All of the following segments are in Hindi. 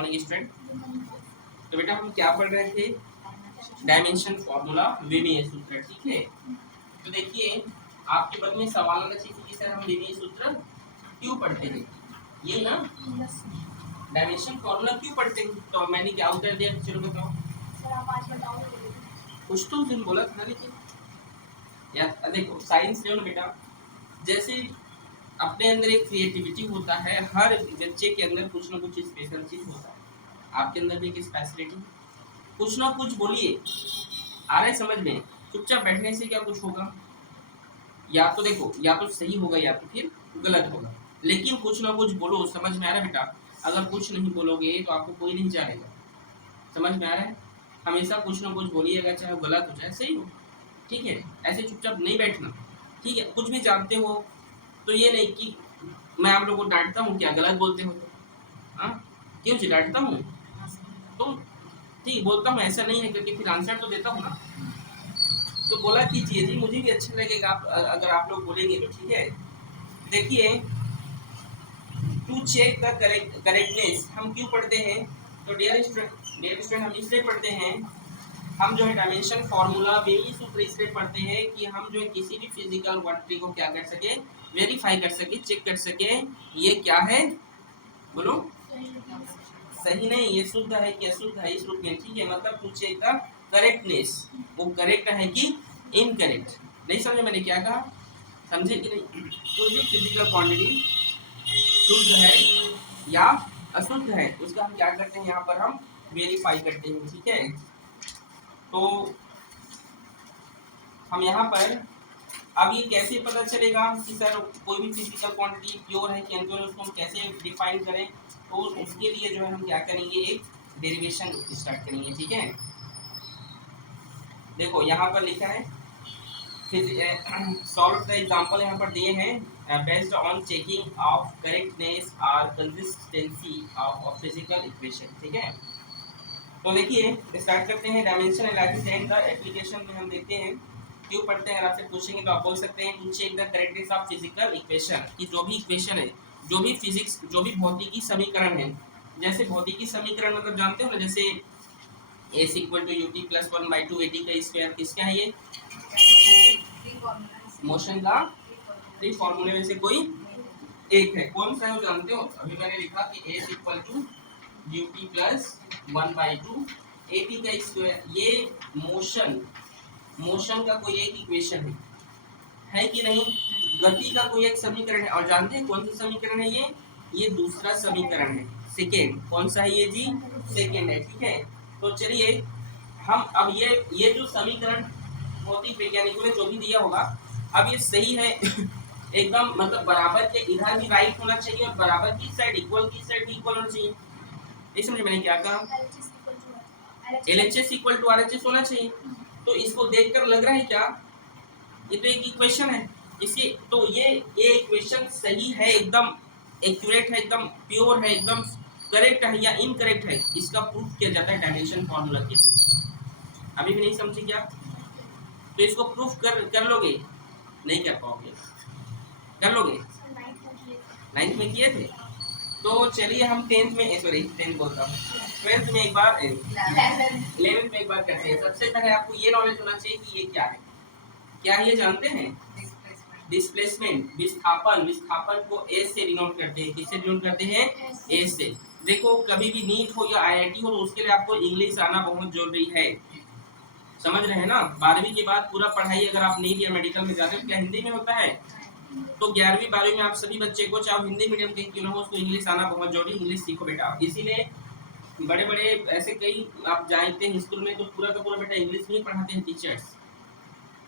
Morning student. तो बेटा हम क्या पढ़ रहे थे, डायमेंशन फॉर्मूला विमीय सूत्र, ठीक है। तो देखिए आपके मन में सवाल आना चाहिए कि सर हम विमीय सूत्र क्यों पढ़ते हैं, ये ना डायमेंशन फॉर्मूला क्यों पढ़ते हैं। तो मैंने क्या उत्तर दिया, चलो बताओ सर आप आज बताओगे। कुछ तो उस दिन बोला था ना, लेकिन यार देखो साइंस ले लो बेटा, जैसे अपने अंदर एक क्रिएटिविटी होता है, हर बच्चे के अंदर कुछ ना कुछ स्पेशल चीज होता है, आपके अंदर भी एक स्पेशलिटी, कुछ ना कुछ बोलिए, आ रहा है समझ में। चुपचाप बैठने से क्या कुछ होगा, या तो देखो या तो सही होगा या तो फिर गलत होगा, लेकिन कुछ ना कुछ बोलो, समझ में आ रहा है बेटा। अगर कुछ नहीं बोलोगे तो आपको कोई नहीं जानेगा, समझ में आ रहा है। हमेशा कुछ ना कुछ बोलिएगा, चाहे वो गलत हो चाहे सही हो, ठीक है। ऐसे चुपचाप नहीं बैठना, ठीक है। कुछ भी जानते हो तो ये नहीं कि मैं आप लोगों को डांटता हूँ क्या गलत बोलते हो तो, हाँ क्यों जी डांटता हूँ, तो ठीक बोलता हूँ ऐसा नहीं है, क्योंकि फिर आंसर तो देता हूँ ना। तो बोला कीजिए जी, मुझे भी अच्छा लगेगा आप अगर आप लोग बोलेंगे तो, ठीक है। देखिए टू चेक द करेक्टनेस हम क्यों पढ़ते हैं, तो डियर स्टूडेंट हम इसलिए पढ़ते हैं, हम जो है डायमेंशन फॉर्मूला विमीय सूत्र इसलिए पढ़ते हैं कि हम जो है किसी भी फिजिकल क्वांटिटी को क्या कर सके, वेरीफाई कर सके, चेक कर सके ये क्या है, बोलो सही नहीं, ये शुद्ध है कि अशुद्ध है, इस रूप में, ठीक है। मतलब टू चेक द करेक्टनेस, वो करेक्ट है कि इनकरेक्ट। नहीं समझे मैंने क्या कहा, समझे कि नहीं। कोई भी फिजिकल क्वांटिटी शुद्ध है या अशुद्ध है उसका हम क्या करते हैं, यहाँ पर हम वेरीफाई करते हैं, ठीक है। तो हम यहाँ पर अब ये कैसे पता चलेगा कि सर कोई भी फिजिकल क्वांटिटी प्योर है कि अनप्योर है, उसको हम कैसे डिफाइन करें, तो उसके लिए जो है हम क्या करेंगे, एक डेरिवेशन स्टार्ट करेंगे, ठीक है। देखो यहाँ पर लिखा है सॉल्व द एग्जांपल, यहाँ पर दिए हैं based on checking of correctness और कंसिस्टेंसी ऑफ फिजिकल इक्वेशन, ठीक है। तो देखिए स्टार्ट करते हैं dimension analysis and the application में हम देखते हैं क्यों पढ़ते हैं। अगर आपसे पूछेंगे तो आप बोल सकते हैं to check the correctness of physical equation, कि जो भी इक्वेशन है, जो भी फिजिक्स, जो भी भौतिकी समीकरण है, जैसे भौतिकी समीकरण मतलब जानते हो ना, जैसे a equal to ut plus 1/2 at का स्क्वायर, किसका है ये, मोशन का थ्री फॉर्मूले में से कोई एक है, कौन सा है वो जानते हो। अभी मैंने लिखा कि a equal to ut plus 1/2 at का स्क्वायर, ये मोशन का कोई एक इक्वेशन है कि नहीं, गति का कोई एक समीकरण है। और जानते हैं कौन सा समीकरण है ये दूसरा समीकरण है, सेकेंड। कौन सा है ये जी, सेकेंड है, ठीक है। तो चलिए हम अब ये जो समीकरण भौतिक वैज्ञानिकों ने जो भी दिया होगा, अब ये सही है एकदम, मतलब बराबर के इधर भी राइट होना चाहिए और बराबर की साइड, इक्वल की साइड भी इक्वल होना चाहिए। ये समझे मैंने क्या कहा, LHS इक्वल टू RHS होना चाहिए। तो इसको देखकर लग रहा है क्या, ये तो एक इक्वेशन है इसकी, तो ये इक्वेशन सही है, एकदम एक्यूरेट है, एकदम प्योर है, एकदम करेक्ट है या इनकरेक्ट है, इसका प्रूफ किया जाता है डायमेंशन फॉर्मूला के। अभी भी नहीं समझे क्या, तो इसको प्रूफ कर लोगे, नहीं कर पाओगे, कर लोगे, 9th में किए थे। तो चलिए हम 10th में, सॉरी 10th बोलता हूँ, 12th में एक बार, 11th में एक बार करते हैं। सबसे पहले आपको ये नॉलेज होना चाहिए कि ये क्या है, क्या ये जानते हैं, डिस्प्लेसमेंट, विस्थापन। विस्थापन को एस से डिनोट करते हैं, किससे डिनोट करते हैं, एस से। देखो कभी भी नीट हो या IIT हो तो उसके लिए आपको इंग्लिश आना बहुत जरूरी है, समझ रहे हैं ना। 12वीं के बाद पूरा पढ़ाई अगर आप नीट या मेडिकल में जाते हो क्या हिंदी में होता है, तो 11वीं 12वीं में आप सभी बच्चे को, चाहे हिंदी मीडियम के क्यों ना हो, उसको इंग्लिश आना बहुत जरूरी, इंग्लिश सीखो बेटा। इसीलिए बड़े बड़े ऐसे कई आप जानते हैं स्कूल में तो पूरा का पूरा बेटा इंग्लिश में ही पढ़ाते हैं टीचर्स,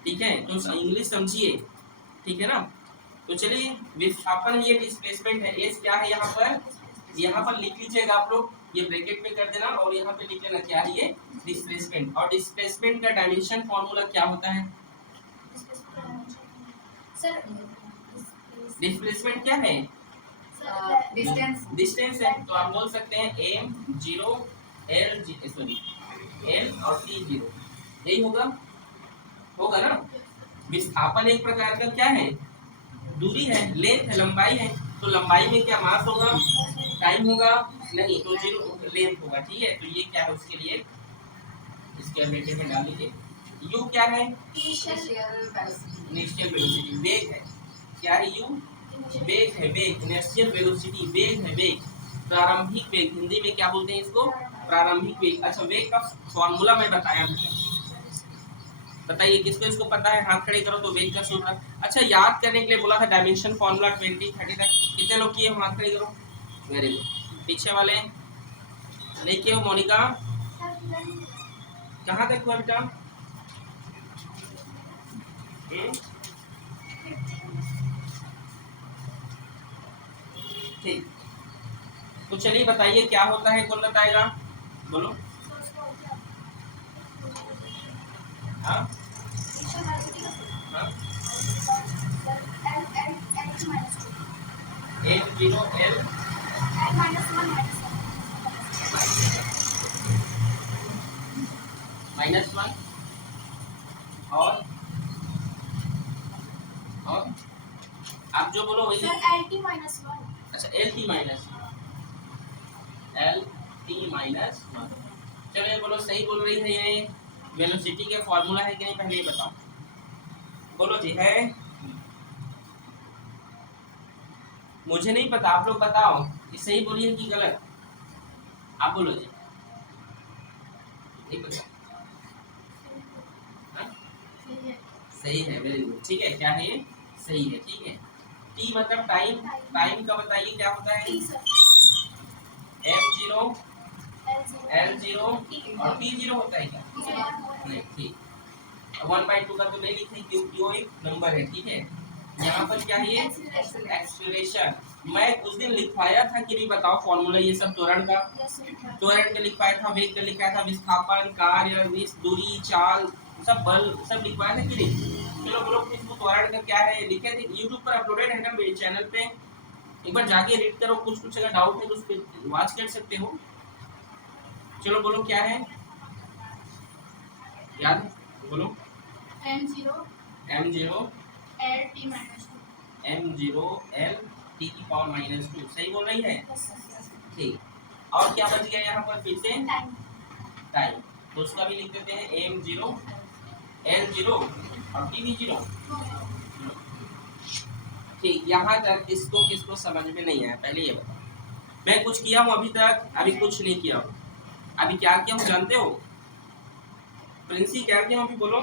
ठीक है। तो इंग्लिश समझिए, ठीक है ना। तो चलिए विस्थापन ये डिस्प्लेसमेंट है, एस क्या है यहाँ पर लिख लीजिएगा आप लोग, ये ब्रैकेट में कर देना और यहाँ पे लिख लेना क्या है ये, डिस्प्लेसमेंट। और डिस्प्लेसमेंट का डायमेंशन फॉर्मूला क्या होता है, डिस्प्लेसमेंट क्या है, डिस्टेंस है। तो आप बोल सकते हैं m0 l और t0, यही होगा ना। विस्थापन एक प्रकार का क्या है, दूरी है, लेंथ है, लंबाई है। तो लंबाई में क्या मास होगा, टाइम होगा नहीं तो जीरो लेंथ होगा, ठीक है। तो ये क्या है उसके लिए, इसके रिलेटेड में डाल लीजिए। यू क्या है, इनिशियल वेलोसिटी, वेग है। क्या है यू, वेग है, वेग, इनिशियल वेलोसिटी, वेग है, वेग, प्रारंभिक वेग, हिंदी में क्या बोलते हैं इसको, प्रारंभिक वेग। अच्छा वेग का फॉर्मूला मैं बताया था, बताइए किसको इसको पता है, हाथ खड़े करो तो वेग का सूत्र। अच्छा याद करने के लिए बोला था डायमेंशन फॉर्मूला 20 30 तक, कितने लोग किए, हाथ खड़े करो, वेरी गुड। पीछे वाले नहीं किए हो, मोनिका कहाँ तक हुआ बेटा, ठीक। तो चलिए बताइए क्या होता है, कौन बताएगा, बोलो। हाँ हाँ, एल जीरो एल -1 और आप जो बोलो वही। अच्छा एल टी माइनस 1। चलो ये बोलो सही बोल रही है ये, वेलोसिटी के फॉर्मूला है कि नहीं पहले ये बताओ, बोलो जी है, मुझे नहीं पता, आप लोग बताओ ये सही बोली है कि गलत, आप बोलो जी, नहीं पता, हाँ? सही है, वेरी गुड, ठीक है, क्या है ये, सही है, ठीक है। टी मतलब टाइम, टाइम का बताइए क्या होता है, m0 l0 और t0 होता है क्या, नहीं, ठीक। 1/2 का तो नहीं लिखे क्योंकि वो एक नंबर है, ठीक है। यहाँ पर क्या है, एक्सीलरेशन। मैं उस दिन लिखवाया था कि नहीं बताओ फॉर्मूला ये सब, त्वरण का, त्वरण का लिखवाया था, वेग का लिखवाया था, विस्थापन, कार्य, दूरी, चाल, सब बल सब लिखवाया था कि नहीं। चलो बोलो इसको त्वरण का क्या है, लिखे थे, यूट्यूब पर अपलोडेड है ना मेरे चैनल पे, एक बार जाके रीड करो, कुछ कुछ अगर डाउट है तो उस पर वॉच कर सकते हो। चलो बोलो क्या है, याद बोलो, m0 l t की पावर -2, सही बोल रही है, ठीक। और क्या बच गया यहाँ पर फिर से, टाइम, तो उसका भी लिख देते हैं m0 l0 और t भी 0, ठीक। यहाँ तक किसको किसको समझ में नहीं आया पहले ये बताओ, मैं कुछ किया हूँ अभी तक, अभी कुछ नहीं किया हूँ, अभी क्या किया हूँ जानते हो, प्रिंसी क्या किया हूँ अभी बोलो,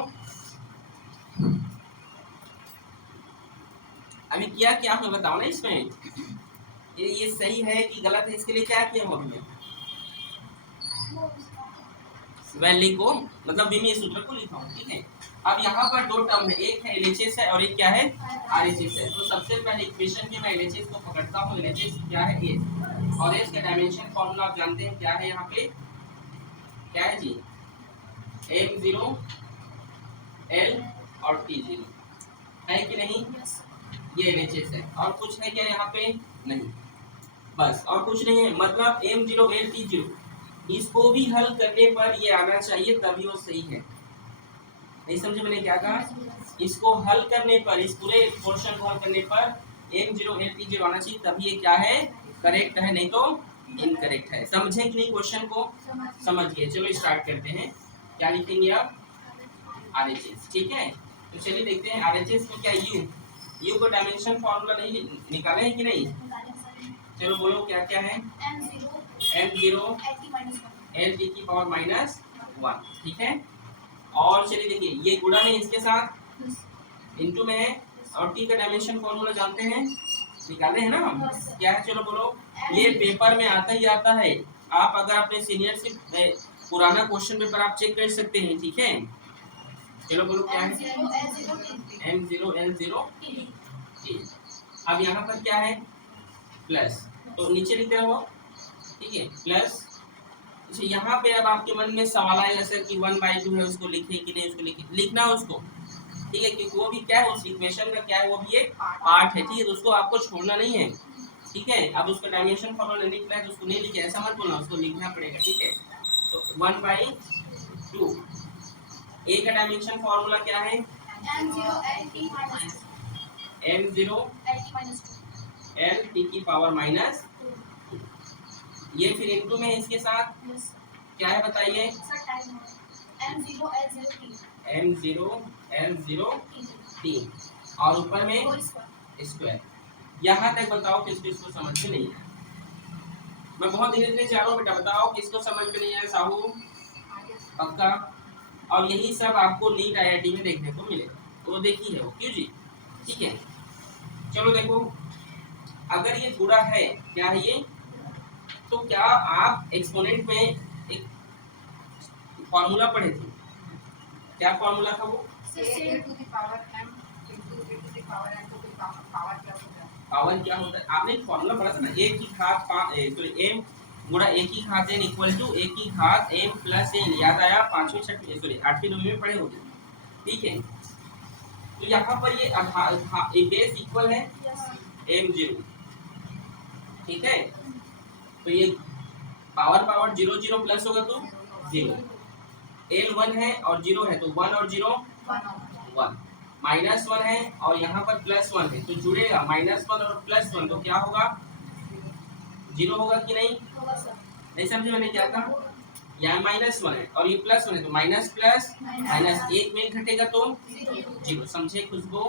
अभी क्या क्या हमें बताओ ना इसमें, ये सही है कि गलत है, इसके लिए क्या किया हूँ अभी मैं, वैल्यू को मतलब विमीय सूत्र को लिखा हूँ, ठीक है। अब यहाँ पर दो टर्म है, एक है एलएचएस है और एक क्या है, आरएचएस है। तो सबसे पहले इक्वेशन के मैं एलएचएस को पकड़ता हूँ, एलएचएस क्या है, एच, और एच का डायमेंशन फॉर्मूला आप जानते हैं क्या है, यहाँ पे क्या है जी, m0 l और t0 है कि नहीं, ये एलएचएस है, और कुछ है क्या यहाँ पे, नहीं, बस और कुछ नहीं है, मतलब m0 l t0 इसको भी हल करने पर ये आना चाहिए तभी वो सही है, नहीं समझे मैंने क्या कहा, इसको हल करने पर, इस पूरे पोर्शन को हल करने पर m0 l t0 आना चाहिए तभी ये क्या है, करेक्ट है, नहीं तो इनकरेक्ट है। समझे कि नहीं क्वेश्चन को, समझ गए, चलो स्टार्ट करते हैं, क्या लिखेंगे आप, आरएचएस, ठीक है। तो चलिए देखते हैं आरएचएस में क्या, यू को डायमेंशन फॉर्मूला नहीं निकाले है कि नहीं, चलो बोलो क्या क्या है, m0 l t की पावर -1, ठीक है। और चलिए देखिए ये गुणा है इसके साथ, इनटू में है, और t का डायमेंशन फॉर्मूला जानते हैं, निकाले हैं ना हम, क्या है चलो बोलो, ये पेपर में आता ही आता है, आप अगर अपने सीनियर से पुराना क्वेश्चन पेपर आप चेक कर सकते हैं, ठीक है। चलो बोलो क्या है, m0 l0 t। अब यहाँ पर क्या है, प्लस, तो नीचे लिख रहे हो, ठीक है, प्लस। अच्छा यहाँ पे अब आपके मन में सवाल आएगा सर कि 1/2 है, उसको लिखे कि नहीं, उसको लिखे, लिखना है उसको, ठीक है, क्योंकि वो भी क्या है, उस इक्वेशन का क्या है, वो भी एक पार्ट है, ठीक है, तो उसको आपको छोड़ना नहीं है, ठीक है। अब उसका डायमेंशन फॉर्मूला नहीं लिखना है तो उसको नहीं लिखे, ऐसा मत बोलना, उसको लिखना पड़ेगा, ठीक है। तो 1/2, ए का डायमेंशन फॉर्मूला क्या है, m0 l t की पावर -2, ये फिर इनटू में है इसके साथ, क्या है बताइए? m0 t और ऊपर में स्क्वायर। यहाँ तक बताओ किसको इसको समझ में नहीं है? मैं बहुत धीरे धीरे जा रहा हूँ बेटा, बताओ किसको समझ में नहीं आया? साहू पक्का? और यही सब आपको नीट IIT में देखने को मिले, तो देखी है वो, क्यों जी? ठीक है, चलो देखो, अगर ये गुणा है, क्या है ये? तो क्या आप एक्सपोनेंट में एक फॉर्मूला पढ़े थे? क्या फॉर्मूला था वो? पावर क्या होता है? आपने एक फॉर्मूला पढ़ा था ना, a की घात m गुणा a की घात n इक्वल टू a की घात m प्लस n। याद आया? 5वीं 6वीं 8वीं 9वीं में पढ़े होंगे, ठीक है। तो यहाँ पर ये बेस इक्वल है m0, ठीक है। तो ये पावर 0 0 प्लस होगा तो 0, l 1 है और 0 है तो 1 और 0 1, माइनस 1 है और यहाँ पर प्लस 1 है तो जुड़ेगा -1 और +1 तो क्या होगा? 0 होगा कि नहीं? नहीं समझे मैंने क्या कहा? यहाँ -1 है और ये +1 है तो माइनस प्लस माइनस, एक में घटेगा तो 0। समझे खुशबू?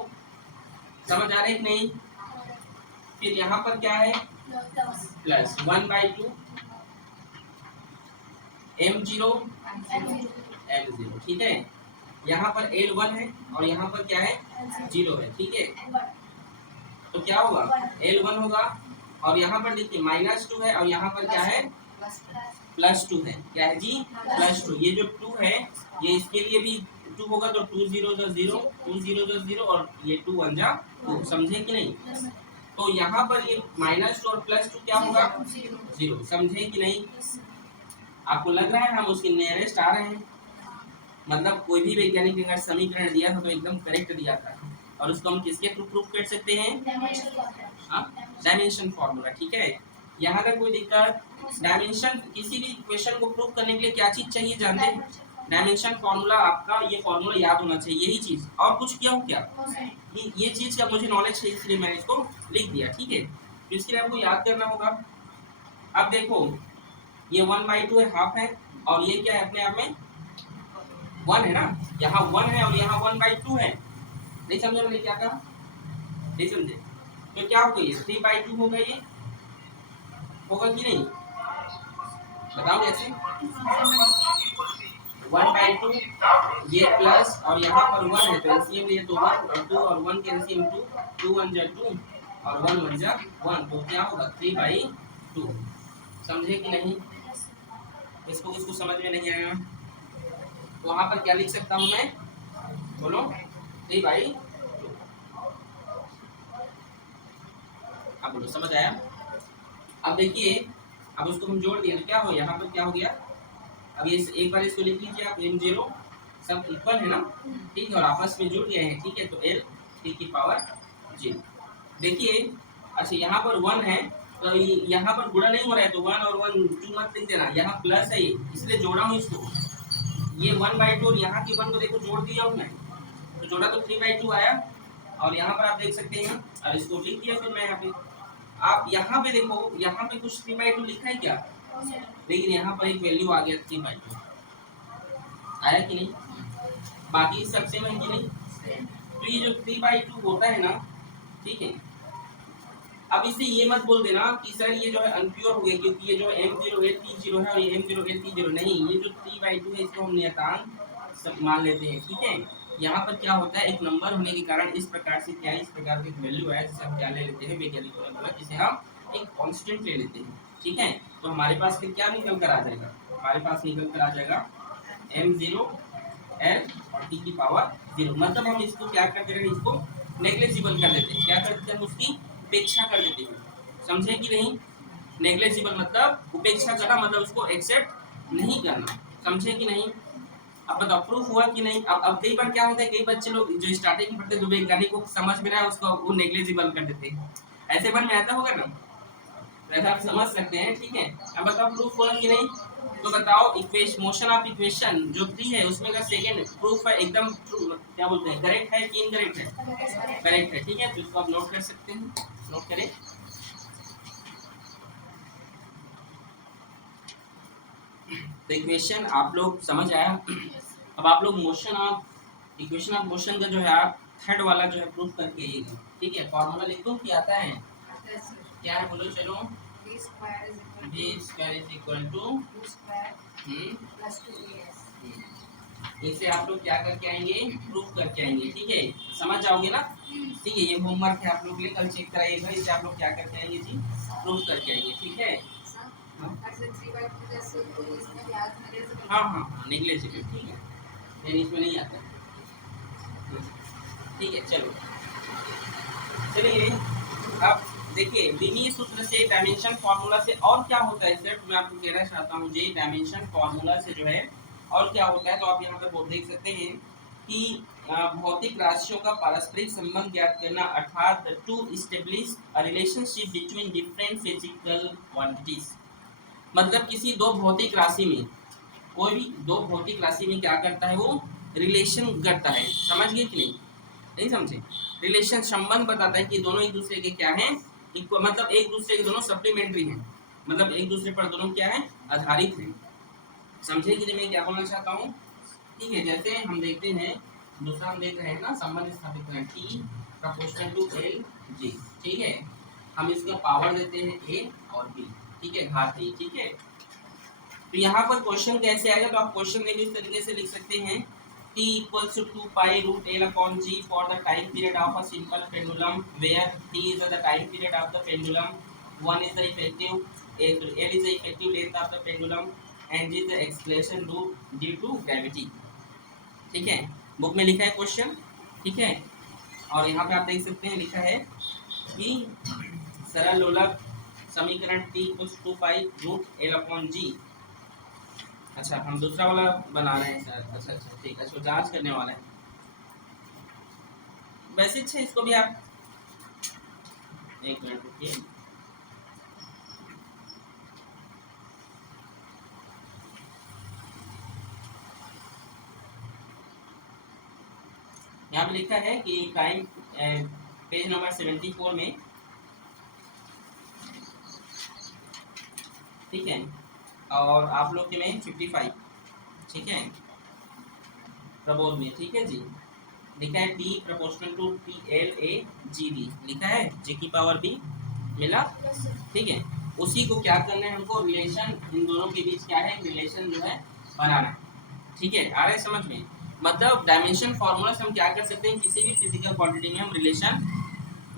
समझ आ रही कि नहीं? फिर यहाँ पर क्या है? प्लस 1/2 m0 m0, ठीक है। यहाँ पर l1 है और यहाँ पर क्या है? 0 है, ठीक है। तो क्या होगा? l1 होगा और यहाँ पर देखिए -2 है और यहाँ पर क्या है? +2 है। क्या है जी? +2। ये जो 2 है ये इसके लिए भी 2 होगा तो 2 0 0, 2 0 0 और ये 2 1 जा 2। समझे कि नहीं? तो यहाँ पर ये -2 और +2 क्या होगा? 0। समझे कि नहीं? आपको लग रहा है हम उसके नियरेस्ट आ रहे हैं? मतलब कोई भी वैज्ञानिक ने अगर समीकरण दिया था तो एकदम करेक्ट दिया था, और उसको हम किसके थ्रू प्रूफ कर सकते हैं? डायमेंशन फॉर्मूला, ठीक है। यहाँ का कोई दिक्कत? डायमेंशन किसी भी इक्वेशन को प्रूफ करने के लिए क्या चीज चाहिए जानते हैं? Dimension formula. आपका ये फॉर्मूला याद होना चाहिए, यही चीज। और कुछ किया हो क्या? ये चीज का मुझे नॉलेज है इसलिए मैंने इसको लिख दिया, ठीक है। तो इसके लिए आपको याद करना होगा। अब देखो ये 1/2 है, हाफ है, और ये क्या है अपने आप में 1 है ना। यहाँ 1 है और यहाँ 1/2 है। नहीं समझे मैंने क्या कहा? नहीं समझे? तो क्या होगा? ये 3/2 होगा। ये होगा कि नहीं? बताओ कैसे? 1/2 ये प्लस और यहाँ पर 1 है तो एलसीएम लिए तो 1 और 2 और 1 के एलसीएम 2, 2 1 जा 2 और 1 1 जा 1, तो क्या होगा? 3/2। समझे कि नहीं? इसको किसको समझ में नहीं आया? तो वहाँ पर क्या लिख सकता हूँ मैं? बोलो। 3/2। अब बोलो समझ आया? अब देखिए, अब उसको हम जोड़ दिए तो क्या हो? यहाँ पर क्या हो गया? अब ये एक बार इसको लिख लीजिए आप, m0 सब इक्वल है ना, ठीक है, और आपस में जुड़ गए हैं, ठीक है। तो l t की पावर 0। देखिए अच्छा यहाँ पर 1 है तो यहाँ पर गुणा नहीं हो रहा है तो 1 और 1 2 मत लिख देना, यहाँ प्लस है ये, इसलिए जोड़ा हूँ इसको। ये 1/2 और यहाँ की 1 को देखो जोड़ दिया हूँ मैं, तो जोड़ा तो 3/2 आया। और यहाँ पर आप देख सकते हैं, और इसको लिख दिया फिर मैं यहाँ पे। आप यहाँ पे देखो, यहाँ पे कुछ 3/2 लिखा है क्या? लेकिन यहाँ पर एक वैल्यू आ गया 3/2, आया कि नहीं? बाकी सब सेम है कि नहीं? तो ये जो 3/2 होता है ना, ठीक है। अब इसे ये मत बोल देना कि सर ये जो है अनप्योर हो गया, क्योंकि ये जो m0 t0 है और ये m0 t0 नहीं, ये जो 3/2 है इसको हम नियतांक सब मान लेते हैं, ठीक है। यहाँ पर क्या होता है, एक नंबर होने के कारण इस प्रकार से क्या है, इस प्रकार की वैल्यू है जिसे हम क्या ले लेते हैं, वैज्ञानिकों ने बोला जिसे हम एक कांस्टेंट ले लेते हैं, ठीक है। तो हमारे पास फिर क्या निकल कर आ जाएगा? हमारे पास निकल कर आ जाएगा m0 l और t की पावर 0। मतलब हम इसको क्या करते हैं, इसको नेग्लिजिबल कर देते हैं। क्या करते हैं? उसकी उपेक्षा कर देते हैं। समझे कि नहीं? नेग्लिजिबल मतलब उपेक्षा करना, मतलब उसको एक्सेप्ट नहीं करना। समझे कि नहीं? अब बताओ प्रूफ हुआ कि नहीं? अब कई बार क्या होता है, कई बच्चे लोग जो स्टार्टिंग में पढ़ते हैं, जो वैज्ञानिक को समझ में ना उसको वो नेग्लिजिबल कर देते हैं। ऐसे मन में आता होगा ना, ऐसा आप समझ सकते हैं, ठीक है। अब बताओ प्रूफ हुआ कि नहीं? तो बताओ इक्वेशन, मोशन ऑफ इक्वेशन जो 3 है उसमें का सेकंड प्रूफ है एकदम ट्रू, क्या बोलते हैं, करेक्ट है कि इनकरेक्ट है? करेक्ट है, ठीक है। तो इसको आप नोट कर सकते हैं, नोट करें। तो इक्वेशन आप लोग समझ आया। अब आप लोग motion of equation of motion का जो है आप थर्ड वाला जो है प्रूफ करके आइएगा, ठीक है। फॉर्मूला लिख दो कि आता है, क्या है बोलो चलो। v square is equal to इसे आप लोग क्या करके आएंगे, प्रूफ करके आएंगे, ठीक है। समझ जाओगे ना, ठीक है। ये होमवर्क है आप लोग के लिए, कल चेक कराइएगा। इसे आप लोग क्या करके आएंगे जी, प्रूफ करके आएंगे, ठीक है। हाँ हाँ हाँ नेग्लिजिबल, ठीक है, यानी इसमें नहीं आता, ठीक है। चलो चलिए अब देखिए विमीय सूत्र से, डायमेंशन फार्मूला से और क्या होता है सर, मैं आपको कहना चाहता हूँ जी, डायमेंशन फार्मूला से जो है और क्या होता है। तो आप यहाँ पर वो देख सकते हैं कि भौतिक राशियों का पारस्परिक संबंध ज्ञात करना, अर्थात to establish a relationship between different physical quantities. मतलब किसी दो भौतिक राशि में, कोई भी दो भौतिक राशि में क्या करता है, वो रिलेशन करता है। समझ गए कि नहीं, नहीं समझे। रिलेशन संबंध बताता है कि दोनों एक दूसरे के क्या हैं, मतलब एक दूसरे के दोनों सप्लीमेंट्री हैं, मतलब एक दूसरे पर दोनों क्या है, आधारित हैं। समझे कि मैं क्या बोलना चाहता हूँ, ठीक है। जैसे हम देखते हैं, दूसरा हम देख रहे हैं ना, संबंध स्थापित करें T proportional to L G, ठीक है। हम इसका पावर देते हैं A और B, ठीक है, घात A, ठीक है। तो यहाँ पर क्वेश्चन कैसे आएगा, तो आप क्वेश्चन में इस तरीके से लिख सकते हैं T equals to 2 pi root L upon G for the time period of a simple pendulum where T is the time period of the pendulum, 1 is the effective, L is the effective length of the pendulum and G is the acceleration due to gravity, ठीक है। बुक में लिखा है क्वेश्चन, ठीक है। और यहाँ पे आप देख सकते हैं लिखा है कि सरल लोलक समीकरण T equals to 2 pi root L upon G। अच्छा हम दूसरा वाला बना रहे हैं सर, अच्छा अच्छा ठीक है, इसको जांच करने वाला है। वैसे अच्छा इसको भी आप एक मिनट रुकिए, यहाँ पे लिखा है कि टाइम पेज नंबर 74 में, ठीक है। और आप लोग के में 55, ठीक है, प्रबोध में, ठीक है जी। लिखा है T प्रोपोर्शनल टू PLAGB, लिखा है G की पावर B, मिला, ठीक है। उसी को क्या करना है हमको, रिलेशन इन दोनों के बीच क्या है, रिलेशन जो है बनाना है, ठीक है। आ रहा है समझ में। मतलब डायमेंशन फार्मूला से हम क्या कर सकते हैं, किसी भी फिजिकल क्वांटिटी में हम रिलेशन,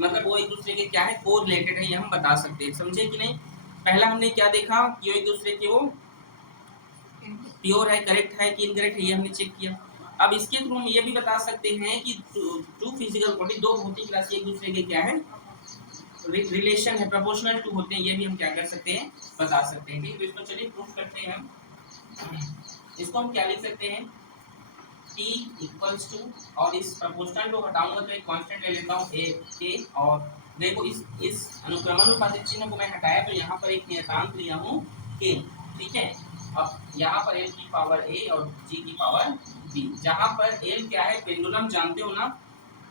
मतलब वो एक दूसरे के क्या है, को रिलेटेड है, ये हम बता सकते हैं। समझे कि नहीं। पहला हमने क्या देखा कि वो एक दूसरे के वो प्योर है, करेक्ट है कि इनकरेक्ट है, ये हमने चेक किया। अब इसके थ्रू हम ये भी बता सकते हैं कि टू फिजिकल क्वांटिटी, दो भौतिक राशि एक दूसरे के क्या है, रिलेशन है, प्रोपोर्शनल टू होते हैं, ये भी हम क्या कर सकते हैं, बता सकते हैं, ठीक। तो इसको चलिए प्रूफ करते हैं हम। इसको हम क्या लिख सकते हैं, T इक्वल्स टू, और इस प्रोपोर्शनल को हटाऊंगा तो एक कांस्टेंट ले लेता हूँ A के, और देखो इस अनुक्रमानुपातिक चिन्ह को मैं हटाया तो यहाँ पर एक नियतांक लिया हूँ K, ठीक है। अब यहाँ पर L की पावर A और G की पावर B, जहाँ पर L क्या है, पेंडुलम जानते हो ना,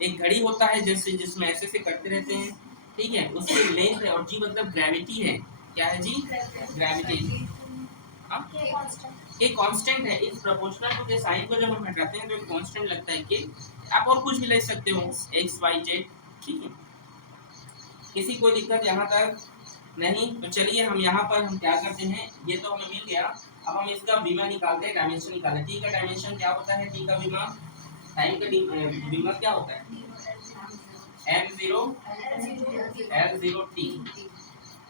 एक घड़ी होता है जैसे, जिसमें ऐसे से करते रहते हैं, ठीक है, उसकी लेंथ है। और G मतलब ग्रेविटी है, क्या है जी, ग्रेविटी, एक कांस्टेंट है। इस प्रोपोर्शनल टू के साइन को जब हम हटाते हैं तो एक कांस्टेंट लगता है कि आप और कुछ भी ले सकते हो, x y z, ठीक है। किसी कोई दिक्कत यहाँ तक नहीं। तो चलिए हम यहाँ पर हम क्या करते हैं, ये तो हमें मिल गया। अब हम इसका बीमा निकालते हैं, डायमेंशन निकालते हैं। टी का डायमेंशन क्या होता है, टी का बीमा, टाइम का बीमा क्या होता है, m0 t,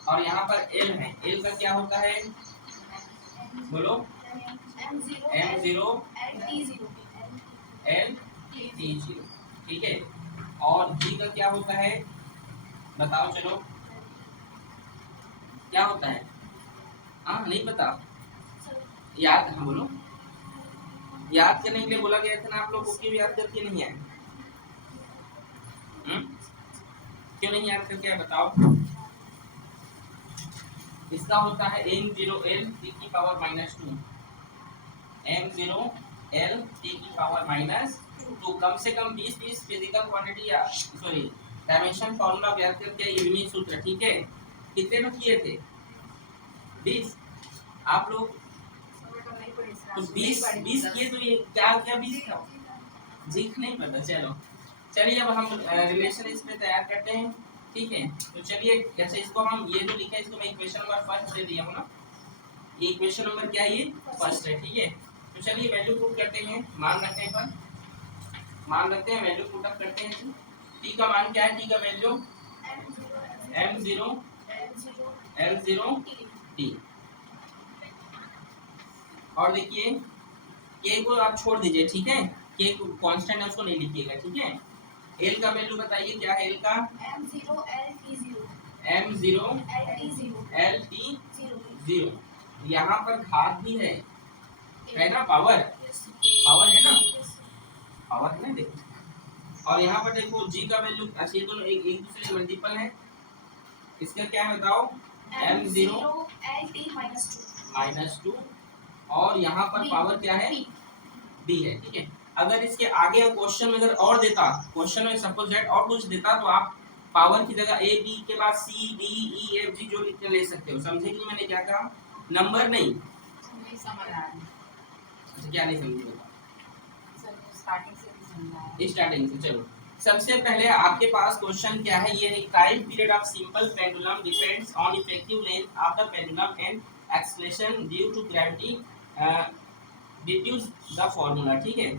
और यहाँ पर l है, l का क्या होता है, बोलो, m0 l t0, ठीक है। और g का क्या होता है, बताओ चलो, क्या होता है, हाँ नहीं पता, याद, हाँ बोलो, याद करने के लिए बोला गया था ना आप लोग को, क्यों याद करके नहीं है, क्यों नहीं याद करके, बताओ। इसका होता है m0l t की पावर -2, m0l t की पावर -2। कम से कम 20 फिजिकल क्वांटिटी या सॉरी डायमेंशन फॉर्मूला ज्ञात करके ये विमीय सूत्र, ठीक है। कितने लोग किए थे, 20। आप लोग तो 20 किए तो ये क्या क्या 20 था, जीख नहीं पता। चलो चलिए अब हम रिलेशन इसमें तैयार करते हैं, ठीक है। तो चलिए जैसे इसको हम ये जो लिखा है इसको मैं इक्वेशन नंबर फर्स्ट दे दिया हूँ ना, ये इक्वेशन नंबर क्या है, ये फर्स्ट है, ठीक है। तो चलिए वैल्यू पुट करते हैं, मान रखते हैं पर मान रखते हैं, वैल्यू पुट अप करते हैं। टी का मान क्या है, टी का वैल्यू m0 l0 t, और देखिए के को आप छोड़ दीजिए, ठीक है, के कांस्टेंट है उसको नहीं लिखिएगा, ठीक है। एल का वैल्यू बताइए क्या है, एल का m0 l t 0, यहाँ पर घात भी है ना, पावर है ना, पावर है ना, देखो। और यहाँ पर देखो जी का वैल्यू, अच्छा ये दोनों एक दूसरे के मल्टीपल है, इसका क्या है बताओ, m0 l t -2, और यहाँ पर पावर क्या है, b है, ठीक है। अगर इसके आगे क्वेश्चन में अगर और देता, क्वेश्चन में सपोज दैट और कुछ देता, तो आप पावर की जगह a b के बाद c d e f g जो लिख ले सकते हो, समझे कि मैंने क्या कहा, नंबर नहीं समझ आ रहा है, क्या नहीं समझे बता, स्टार्टिंग से चलो। सबसे पहले आपके पास क्वेश्चन क्या है, ये है time period of simple pendulum depends on effective length of the pendulum and acceleration due to gravity, deduce the formula, ठीक है।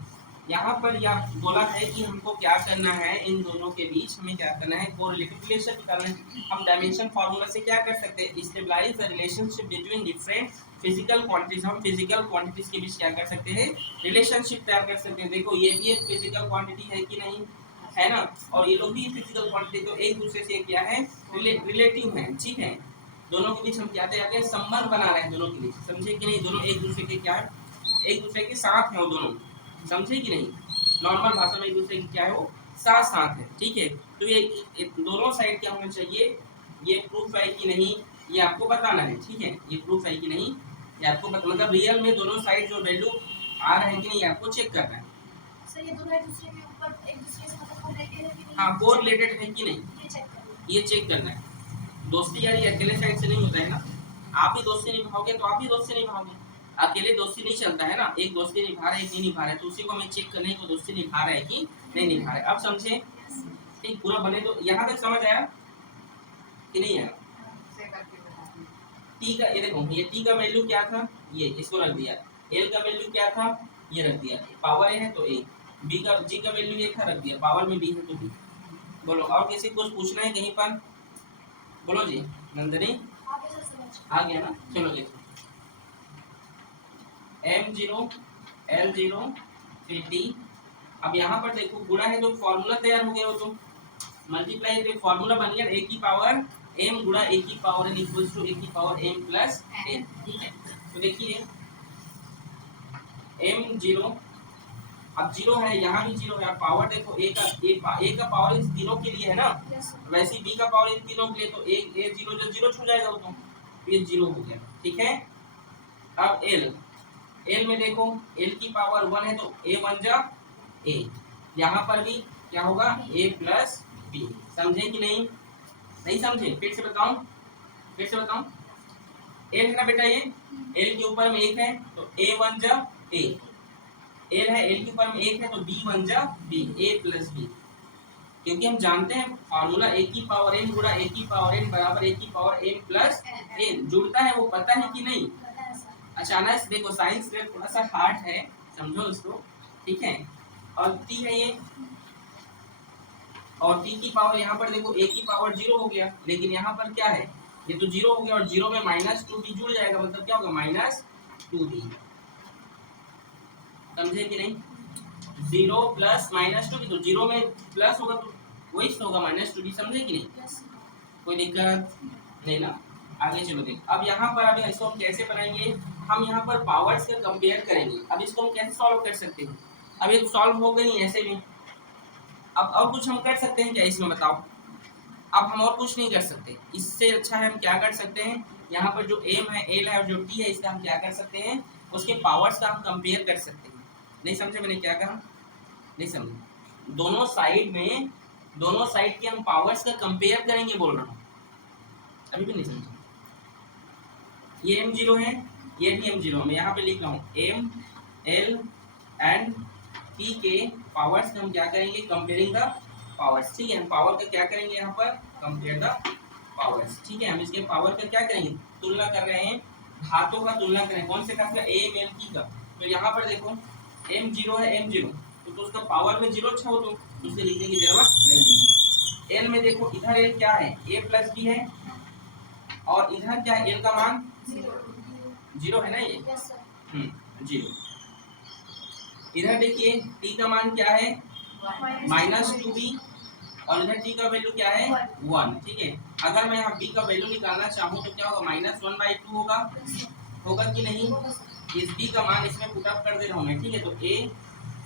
यहाँ पर यह बोला है कि हमको क्या करना है, इन दोनों के बीच हमें क्या करना है, कोरिलेटिव रिलेशन निकालना है। हम डायमेंशन फार्मूला से क्या कर सकते हैं, stabilise the relationship between different physical quantities, हम फिजिकल क्वांटिटीज के बीच क्या कर सकते हैं, रिलेशनशिप तैयार कर सकते हैं। देखो ये भी एक फिजिकल क्वांटिटी है कि नहीं, है ना, और ये लोग भी फिजिकल क्वांटिटी, तो एक दूसरे से क्या है, रिलेटिव है, ठीक है। दोनों के बीच हम क्या तैयार करें, संबंध बना रहे हैं दोनों के बीच, समझे कि नहीं, दोनों एक दूसरे के क्या है, एक दूसरे के साथ है वो दोनों, समझे कि नहीं, नॉर्मल भाषा में एक दूसरे की क्या है, वो साथ है, ठीक है। तो ये दोनों साइड क्या होना चाहिए, ये प्रूफ है कि नहीं, ये आपको बताना है, ठीक है। ये प्रूफ है कि नहीं, ये आपको मतलब रियल में दोनों साइड जो वैल्यू आ रहे हैं कि नहीं, आपको चेक करना है। सर ये दोनों एक दूसरे के ऊपर एक दूसरे से मतलब कोरिलेटेड है कि नहीं, हां कोरिलेटेड है कि नहीं, ये चेक करना है। दोस्ती यारी अकेले साइड से नहीं होता है ना, आप ही दोस्ती निभाओगे तो आप ही दोस्ती निभाओगे, अकेले दोस्ती नहीं चलता है ना, एक दोस्ती निभा रहा है कि नहीं निभा रहा है, तो उसी को हमें चेक करना है कि दोस्ती निभा रहा है कि नहीं निभा रहा है। अब समझे, ठीक, पूरा बने तो यहाँ तक समझ आया कि नहीं आया। टी का ये देखो, ये टी का वैल्यू क्या था, ये इसको रख दिया, एल का वैल्यू क्या था, ये रख दिया, पावर ए है तो ए, बी का जी का वैल्यू ये था, रख दिया, पावर में बी है तो बी। बोलो और किसी को कुछ पूछना है कहीं पर, बोलो जी, नंदनी आ गया ना, चलो देखो m0 l0 फिर t। अब यहाँ पर देखो गुणा है तो फॉर्मूला तैयार हो गया, हो तो मल्टीप्लाई पे फॉर्मूला बन गया, a की पावर m गुणा a की power n equals to a की पावर m प्लस n, ठीक है। तो देखिए m0, अब 0 है, यहाँ भी 0 है, पावर देखो a का पावर इन तीनों के लिए है ना, वैसे b का पावर इन तीनों के लिए, तो a 0 जो 0 छूट जाएगा वो तो ये 0 हो गया, ठीक है। अब l में देखो l की पावर 1 है तो a 1 जा a, यहाँ पर भी क्या होगा a प्लस b, समझे कि नहीं, नहीं समझे, फिर से बताऊं l है ना बेटा, ये l के ऊपर में 1 है तो a 1 जा a, l है l के ऊपर में 1 है तो b 1 जा b, a प्लस b, क्योंकि हम जानते हैं फॉर्मूला a की पावर n गुणा a की पावर n बराबर a की पावर m प्लस n, जुड़ता है वो पता है कि नहीं। अचानक देखो साइंस में थोड़ा सा हार्ड है, समझो इसको, ठीक है। और t है ये, और t की पावर यहाँ पर देखो a की पावर 0 हो गया, लेकिन यहाँ पर क्या है, ये तो 0 हो गया और 0 में -2b जुड़ जाएगा, मतलब क्या होगा -2b, समझे कि नहीं, 0 प्लस -2b, तो 0 में प्लस होगा तो वही तो होगा -2b, समझे कि नहीं, कोई दिक्कत नहीं ना। आगे चलो देख, अब यहाँ पर अभी इसको हम कैसे बनाएंगे, हम यहाँ पर पावर्स का कंपेयर करेंगे। अब इसको हम कैसे सॉल्व कर सकते हैं, अब ये सॉल्व हो गई ऐसे भी, अब और कुछ हम कर सकते हैं क्या इसमें बताओ, अब हम और कुछ नहीं कर सकते, इससे अच्छा है हम क्या कर सकते हैं, यहाँ पर जो m है l है और जो t है, इसका हम क्या कर सकते हैं, उसके पावर्स का हम कंपेयर कर सकते हैं। नहीं समझे मैंने क्या कहा, नहीं समझे, दोनों साइड के हम पावर्स का कंपेयर करेंगे बोल रहा हूँ, अभी भी नहीं समझे। ये m0 है ये भी m0 मैं यहाँ पे लिख रहा हूँ m l एंड p के पावर्स हम क्या करेंगे, कंपेयरिंग द पावर्स। ठीक है, हम पावर का क्या करेंगे यहाँ पर, कंपेयर द पावर्स। ठीक है, हम इसके पावर का क्या करेंगे, तुलना कर रहे हैं, घातों का तुलना करें। कौन से घात का, m l p का। तो यहाँ पर देखो m0 है m0, तो उसका पावर में 0 अच्छा हो तो उसे लिखने की जरूरत नहीं है। l में देखो इधर l क्या है, a प्लस b है, और इधर क्या है, l का मान 0 है ना, ये 0। इधर देखिए t का मान क्या है, -2b, और इधर t का वैल्यू क्या है 1। ठीक है, अगर मैं यहाँ b का वैल्यू निकालना चाहूँ तो क्या होगा, -1/2 होगा, होगा कि नहीं। इस b का मान इसमें पुट अप कर दे रहा हूँ मैं। ठीक है, तो a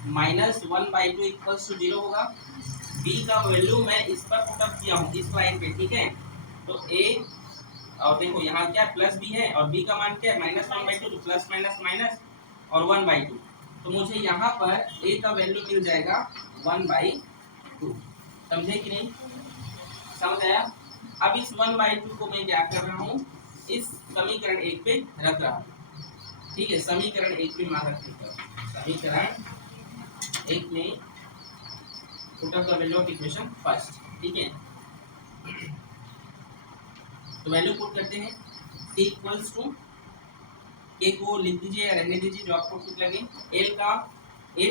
-1/2 = 0 होगा। b का वैल्यू मैं इस पर पुट अप किया हूँ, इस लाइन पे। ठीक है, तो a, और देखो यहाँ क्या प्लस b है, और b का मान क्या है -1/2, तो प्लस माइनस माइनस और 1/2, तो मुझे यहाँ पर a का वैल्यू मिल जाएगा 1/2। समझे कि नहीं, समझ आया। अब इस 1/2 को मैं क्या कर रहा हूँ, इस समीकरण 1 पे रख रहा हूँ। ठीक है, समीकरण 1 पे मैं रख देता हूँ, समीकरण 1 में put up the value of equation first. ठीक है, तो वैल्यू पुट करते हैं, c इक्वल्स टू, k को लिख दीजिए या रहने दीजिए जो आपको ठीक लगे। l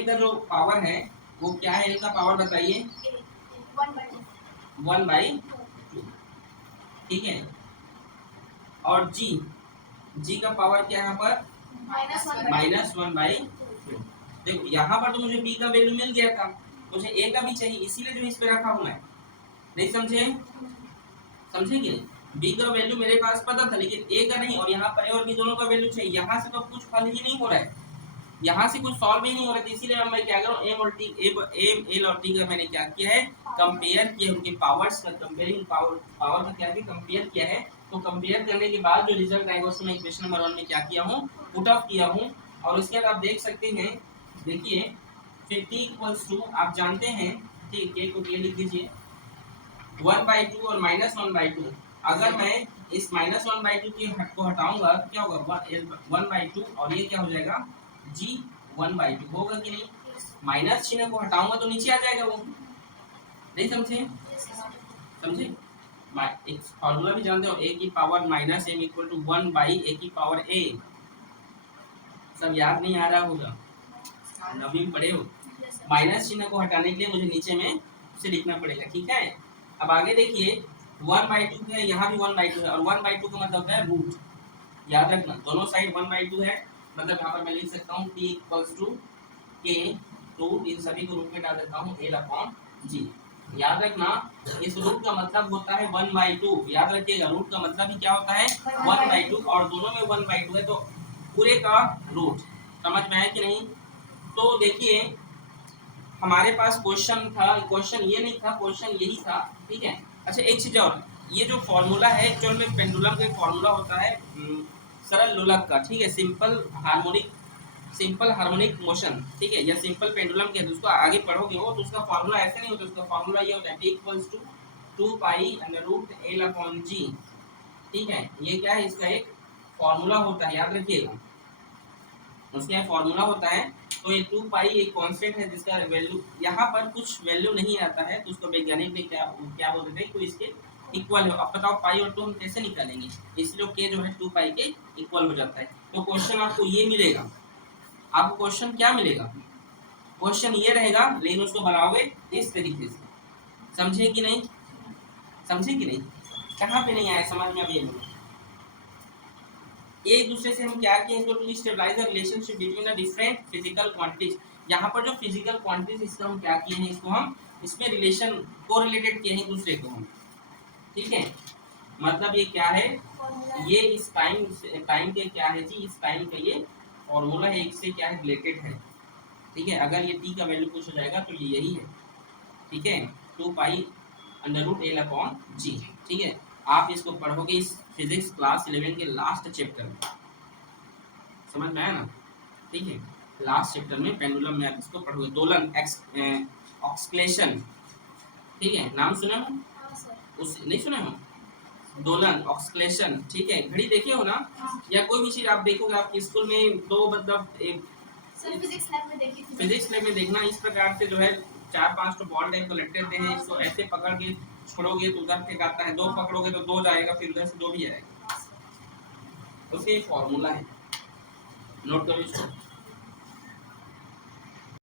का जो पावर है वो क्या है, l का पावर बताइए 1/2। ठीक है, और g का पावर क्या है यहाँ पर, -1/2। देखो यहाँ पर तो मुझे b का वैल्यू मिल गया था, मुझे a का भी चाहिए, इसीलिए जो इस पे रखा हूँ मैं। नहीं समझे, समझे कि नहीं, b का वैल्यू मेरे पास पता था, लेकिन a का नहीं, और यहाँ पर a और b दोनों का वैल्यू चाहिए। यहाँ से तो कुछ हल ही नहीं हो रहा है, यहाँ से कुछ सॉल्व ही नहीं हो रहा है, इसीलिए मैं क्या कर रहा हूँ, m l और t का मैंने क्या किया है, कंपेयर किया, उनके पावर्स का कंपेयरिंग, पावर का क्या किया, कंपेयर किया है। तो कंपेयर करने के बाद जो रिजल्ट आएगा उसमें इक्वेशन नंबर 1 में क्या किया हूँ, पुट ऑफ किया हूँ। और उसके बाद आप देख सकते हैं, देखिए फिर t इक्वल्स टू, आप जानते हैं, ठीक है, को ये लिख दीजिए 1/2 और -1/2। अगर मैं इस -1/2 की को हटाऊंगा तो क्या होगा, 1/2, और ये क्या हो जाएगा g 1/2 होगा कि नहीं। माइनस चिन्ह को हटाऊंगा तो नीचे आ जाएगा वो। नहीं समझे, समझे, एक फॉर्मूला भी जानते हो, a की पावर -m = 1/a की पावर a। सब याद नहीं आ रहा होगा, नवी में पढ़े हो। माइनस चिन्ह को हटाने के लिए मुझे नीचे में उसे लिखना पड़ेगा। ठीक है, अब आगे देखिए 1/2 है, यहाँ भी 1/2 है, और 1/2 का मतलब है रूट। याद रखना, दोनों साइड 1/2 है, मतलब यहाँ पर मैं लिख सकता हूँ t = k, तो इन सभी को रूट में डाल देता हूँ l/g। याद रखना, इस रूट का मतलब होता है 1/2। याद रखिएगा, रूट का मतलब ही क्या होता है 1/2, और दोनों में 1/2 है, तो पूरे का रूट। समझ में आया कि नहीं। तो देखिए हमारे पास क्वेश्चन था, क्वेश्चन ये नहीं था, क्वेश्चन यही था। ठीक है, अच्छा एक चीज और, ये जो फॉर्मूला है एक्चुअल में पेंडुलम का फॉर्मूला होता है सरल लोलक का। ठीक है, सिंपल हार्मोनिक मोशन। ठीक है, या सिंपल पेंडुलम के, उसको आगे पढ़ोगे हो तो उसका फॉर्मूला ऐसे नहीं होता, उसका फॉर्मूला ये होता है t = 2π√l/g। ठीक है, ये क्या है, इसका एक फॉर्मूला होता है, याद रखिएगा, उसका फॉर्मूला होता है। तो ये 2π एक कांस्टेंट है जिसका वैल्यू यहाँ पर कुछ वैल्यू नहीं आता है, तो उसको वैज्ञानिक में क्या बोलते हैं, तो इसके इक्वल हो। अब बताओ पाई और 2 हम कैसे निकालेंगे, इसलिए k जो है 2π के इक्वल हो जाता है। तो क्वेश्चन आपको ये मिलेगा, आपको क्वेश्चन क्या मिलेगा, क्वेश्चन ये रहेगा, लेकिन उसको बनाओगे इस तरीके से। समझे कि नहीं, समझे कि नहीं, कहाँ पे नहीं आया समझ में। अब ये एक दूसरे से हम क्या किए, to stabilise the relationship between the different physical quantities. यहाँ पर जो फिजिकल क्वांटिटीज, इसका हम क्या किए हैं, इसको हम इसमें रिलेशन को रिलेटेड किए हैं दूसरे को हम। ठीक है, मतलब ये क्या है, ये इस टाइम के क्या है जी, इस टाइम का ये फॉर्मूला है, एक से क्या है रिलेटेड है। ठीक है, अगर ये t का वैल्यू पूछा जाएगा तो ये यही है। ठीक है, 2π√l/g। ठीक है, आप इसको पढ़ोगे इस फिजिक्स क्लास 11 के लास्ट चैप्टर में, समझ में आया ना। ठीक है, लास्ट चैप्टर में पेंडुलम में आप इसको पढ़ोगे, दोलन ऑक्सलेशन। ठीक है, नाम सुना हो, उस नहीं सुना हो, दोलन, ऑक्सलेशन, ठीक है। घड़ी देखे हो ना, या कोई भी चीज आप देखोगे आपके स्कूल में, दो मतलब फिजिक्स लैब में देखी थी। फिजिक्स लैब में देखना, इस प्रकार से जो है 4-5 तो बॉल टाइप को लटके रहते हैं, इसको ऐसे पकड़ के छोड़ोगे तो उधर फेंकाता है, दो पकड़ोगे तो दो जाएगा, फिर उधर से दो भी आएगा। उसके फॉर्मूला है, नोट करो इसको।